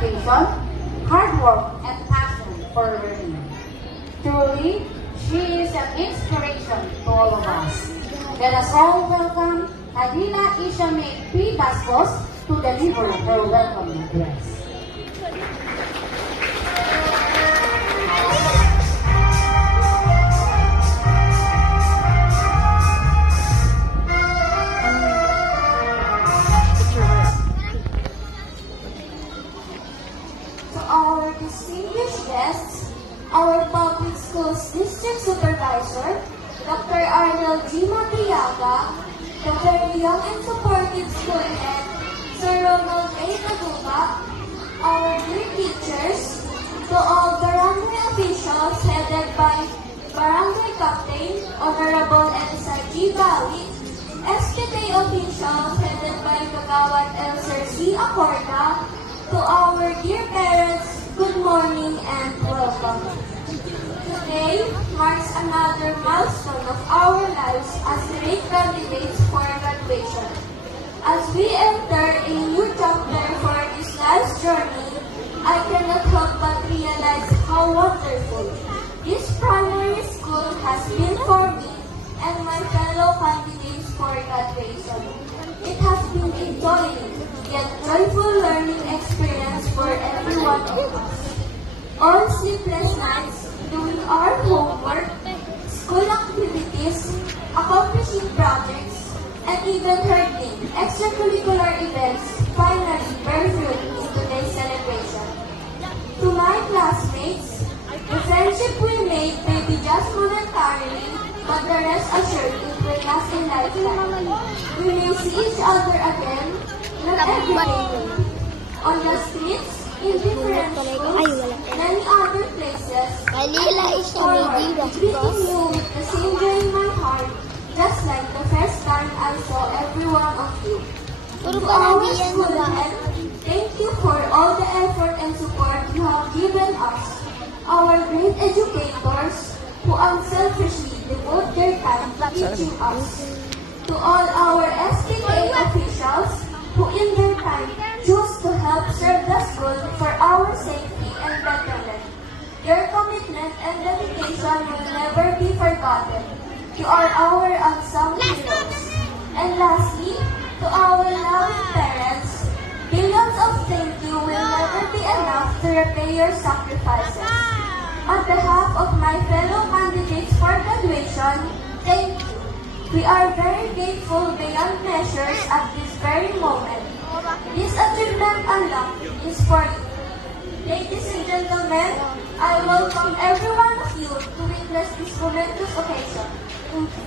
dedication, hard work, and passion for learning. Truly, she is an inspiration to all of us. Let us all welcome Adina Ishamik P. Bastos to deliver her welcome address. To our distinguished guests, our public schools district supervisor, Dr. Arnold G. Madriaga, the very young and supportive school head, Sir Ronald A. Taguba, our dear teachers, to all barangay officials headed by Barangay Captain Honorable Elsa G. Bali, SPK officials headed by Kagawad Elser C. Acorda, to our dear parents, good morning and welcome. Today marks another milestone of our lives as great candidates for graduation. As we enter a new chapter for this life's journey, I cannot help but realize how wonderful this primary school has been for me and my fellow candidates for graduation. It has been a joyous yet joyful learning experience for every one of us. All sleepless nights, doing our homework, school activities, accomplishing projects, and even herding extracurricular events finally bear fruit in today's celebration. To my classmates, the friendship we made may be just momentarily, but the rest assured it will last a lifetime. We may see each other again, not every day, on the streets, in different schools, many other places. Malila is a Or lady, greeting you with the same joy in my heart, just like the first time I saw every one of you. Puro To pa lang our yan, school diba? head, thank you for all the effort and support you have given us. Our great educators who unselfishly devote their time teaching us. To all our SPA officials who in their time choose to help serve the school for our safety and betterment. Your commitment and dedication will never be forgotten. You are our unsung heroes. And lastly, to our loving parents, billions of thank you will never be enough to repay your sacrifices. On behalf of my fellow candidates for graduation, thank you. We are very grateful beyond measures at this very moment. This achievement unlocked is for you. Ladies and gentlemen, I welcome every one of you to witness this momentous occasion. Thank you.